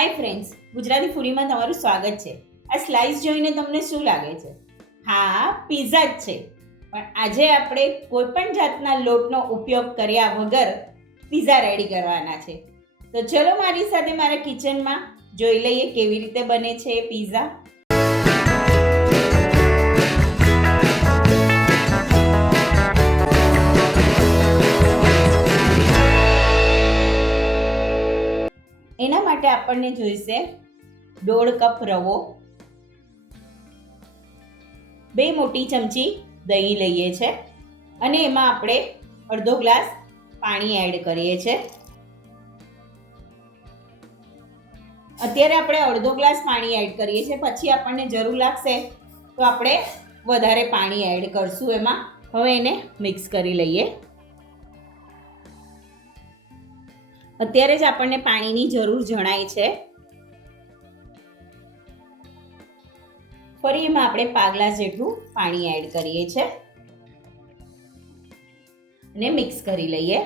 Hi friends Gujarati ફૂડીમાં તમારું સ્વાગત છે. આ સ્લાઇસ જોઈને તમને શું લાગે છે? હા પિઝા જ છે. પણ આજે આપણે કોઈપણ જાતના લોટનો ઉપયોગ કર્યા વગર પિઝા રેડી કરવાના છે. તો ચલો મારી સાથે મારા કિચનમાં જોઈ લઈએ કેવી રીતે બને છે પિઝા માટે આપણને જોઈશે દોઢ કપ રવો. બે મોટી ચમચી દહીં લઈએ છે અને એમાં આપણે અડધો ગ્લાસ પાણી એડ કરીએ છે. અત્યારે આપણે અડધો ગ્લાસ પાણી એડ કરીએ છીએ. પછી આપણને જરૂર લાગશે તો આપણે વધારે પાણી એડ કરશું એમાં. હવે એને મિક્સ કરી લઈએ. અત્યારે જ આપણને પાણીની જરૂર જણાય છે. ફરી એમાં આપણે પાગલા જેટલું પાણી એડ કરીએ છીએ અને મિક્સ કરી લઈએ.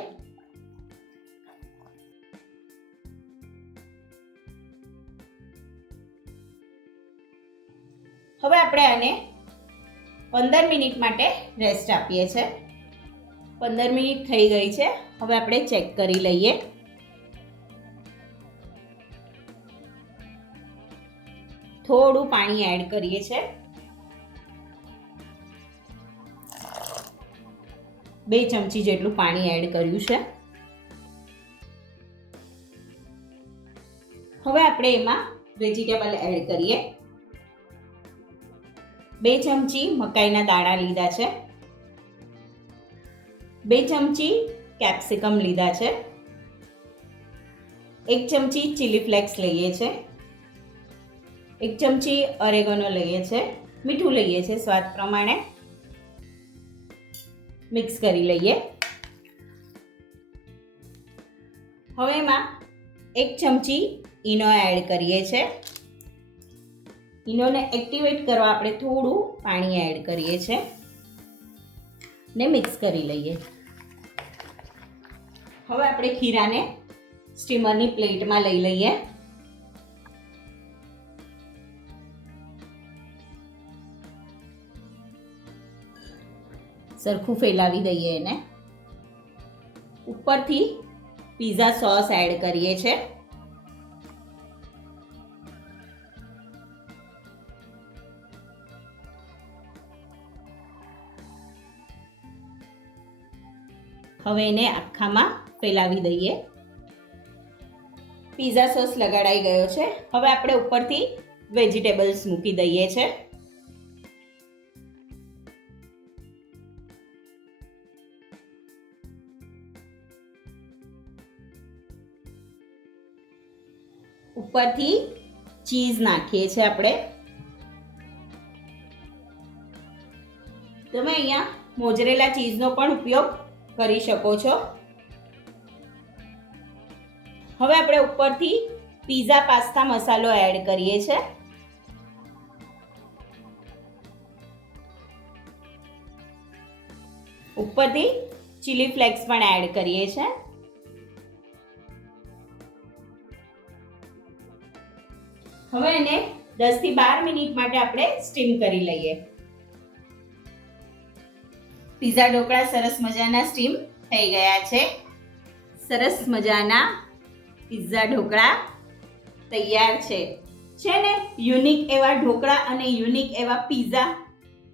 હવે આપણે આને પંદર મિનિટ માટે રેસ્ટ આપીએ છીએ પંદર મિનિટ થઈ ગઈ છે. હવે આપણે ચેક કરી લઈએ. થોડું પાણી એડ કરીએ છીએ બે ચમચી જેટલું પાણી એડ કર્યું છે. હવે આપણે એમાં વેજીટેબલ એડ કરીએ. બે ચમચી મકાઈના દાણા લીધા છે. બે ચમચી કેપ્સિકમ લીધા છે. એક ચમચી ચીલી ફ્લેક્સ લઈએ છે. એક ચમચી અરેગનો લઈએ છે. મીઠું લઈએ છે સ્વાદ પ્રમાણે. મિક્સ કરી લઈએ. હવે એમાં એક ચમચી ઈનો એડ કરીએ છે. ઈનોને એક્ટિવેટ કરવા આપણે થોડું પાણી એડ કરીએ છે. ને મિક્સ કરી લઈએ. હવે આપણે ખીરાને સ્ટીમરની પ્લેટમાં લઈ લઈએ. સરખું ફેલાવી દઈએ એને. ઉપરથી પીઝા સોસ એડ કરીએ છે. હવે એને આખામાં ફેલાવી દઈએ. પીઝા સોસ લગાડાઈ ગયો છે. હવે આપણે ઉપરથી વેજીટેબલ્સ મૂકી દઈએ છે. ઉપરથી ચીઝ નાખીએ છીએ આપણે. તમે અહીંયા મોજરેલા ચીઝનો પણ ઉપયોગ કરી શકો છો. હવે આપણે ઉપરથી પીઝા પાસ્તા મસાલો એડ કરીએ છીએ. ઉપરથી ચીલી ફ્લેક્સ પણ એડ કરીએ છીએ. હવે એને દસથી બાર મિનિટ માટે આપણે સ્ટીમ કરી લઈએ. પીઝા ઢોકળા સરસ મજાના સ્ટીમ થઈ ગયા છે. સરસ મજાના પીઝા ઢોકળા તૈયાર છે. છે ને યુનિક એવા ઢોકળા અને યુનિક એવા પીઝા.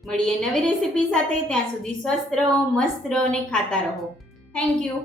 મળીએ નવી રેસીપી સાથે. ત્યાં સુધી સ્વસ્થ રહો, મસ્ત રહો અને ખાતા રહો. Thank you